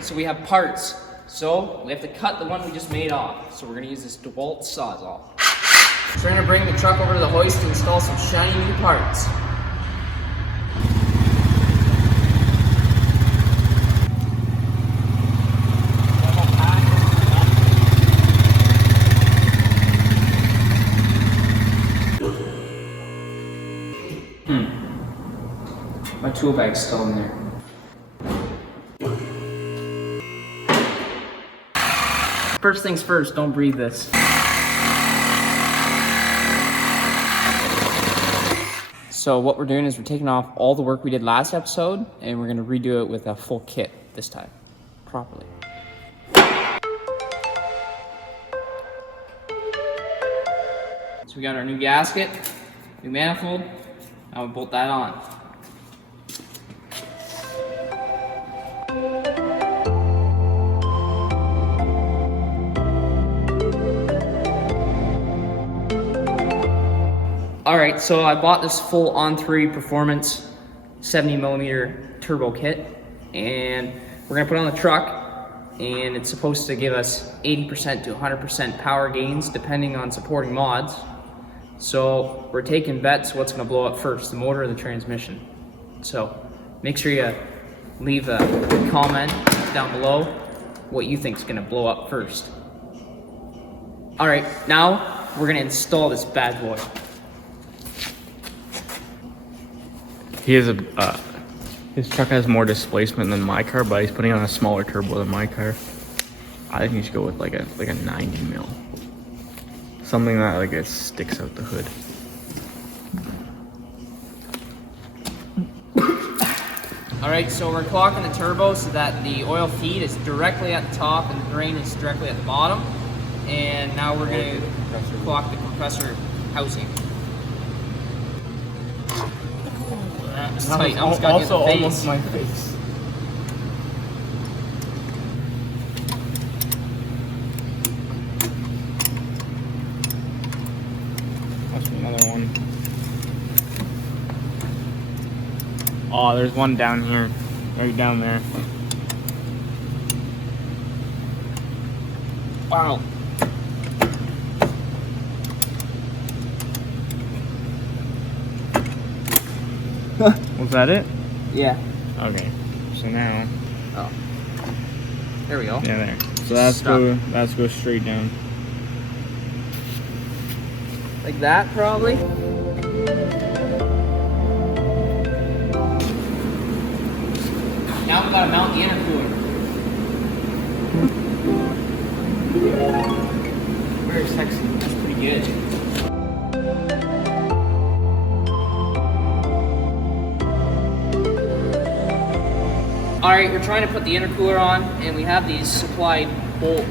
so we have parts. So we have to cut the one we just made off. So we're gonna use this DeWalt Sawzall. Trying to bring the truck over to the hoist to install some shiny new parts. My tool bag's still in there. First things first, don't breathe this. So what we're doing is we're taking off all the work we did last episode and we're gonna redo it with a full kit this time, properly. So we got our new gasket, new manifold, now we bolt that on. Alright, so I bought this full On3 Performance 70mm turbo kit, and we're going to put it on the truck, and it's supposed to give us 80% to 100% power gains depending on supporting mods. So we're taking bets what's going to blow up first, the motor or the transmission. So make sure you leave a comment down below what you think is going to blow up first. Alright, now we're going to install this bad boy. He has his truck has more displacement than my car, but he's putting on a smaller turbo than my car. I think you should go with like a 90 mil. Something that like it sticks out the hood. Alright, so we're clocking the turbo so that the oil feed is directly at the top and the drain is directly at the bottom. And now we're going to clock the compressor housing. That's tight. Almost got Also you in the almost face. my face. Must be another one. Oh, there's one down here. Right down there. Wow. Was that it? Yeah. Okay. So now. Oh. There we go. Yeah, there. So that's go straight down. Like that, probably. Now we gotta mount the intercooler. Very sexy. That's pretty good. Alright, we're trying to put the intercooler on, and we have these supplied bolt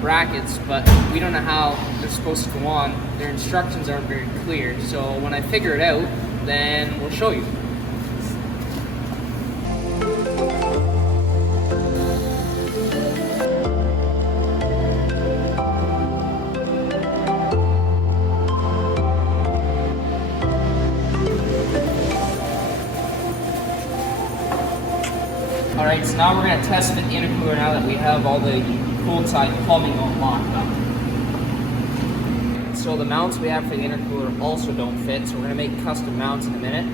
brackets, but we don't know how they're supposed to go on. Their instructions aren't very clear, so when I figure it out, then we'll show you. Alright, so now we're going to test fit the intercooler now that we have all the cold side plumbing all locked up. So the mounts we have for the intercooler also don't fit, so we're going to make custom mounts in a minute.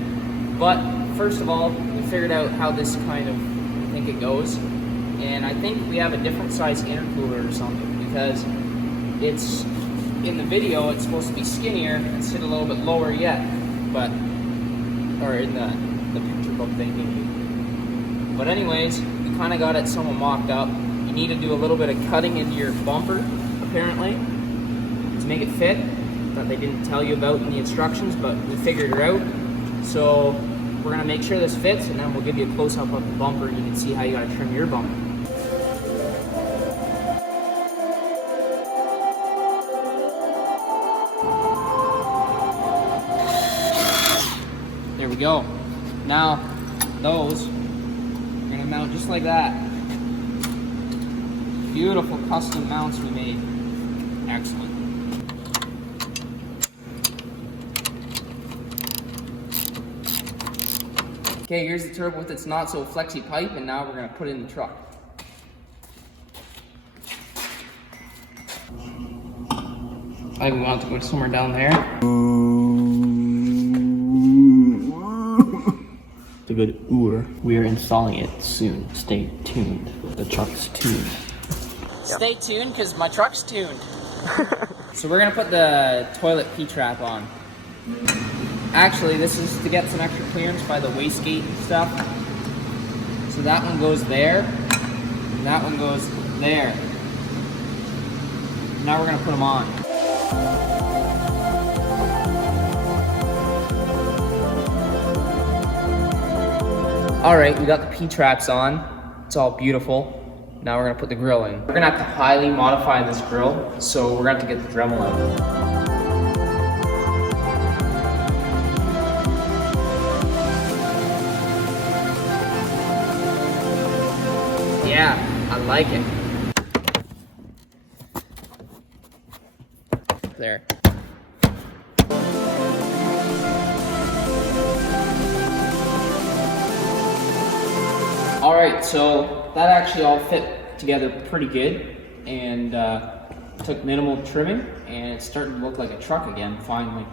But first of all, we figured out how this kind of, I think it goes. And I think we have a different size intercooler or something, because it's, in the video, it's supposed to be skinnier and sit a little bit lower yet. But, or in the picture book they gave you. But anyways, we kind of got it somewhat mocked up. You need to do a little bit of cutting into your bumper, apparently, to make it fit, that they didn't tell you about in the instructions, but we figured it out. So we're gonna make sure this fits, and then we'll give you a close-up of the bumper, and you can see how you gotta trim your bumper. There we go. Now, those mount just like that. Beautiful custom mounts we made. Excellent. Okay, here's the turbo with its not so flexy pipe, and now we're gonna put it in the truck. I think we want it to go somewhere down there. It's a good ooh. We are installing it soon. Stay tuned. The truck's tuned. Stay tuned, because my truck's tuned. So we're gonna put the toilet P-trap on. Actually, this is to get some extra clearance by the wastegate and stuff. So that one goes there, and that one goes there. Now we're gonna put them on. All right, we got the P-traps on. It's all beautiful. Now we're gonna put the grill in. We're gonna have to highly modify this grill, so we're gonna have to get the Dremel out. Yeah, I like it. There. All right, so that actually all fit together pretty good, and took minimal trimming, and it's starting to look like a truck again, finally.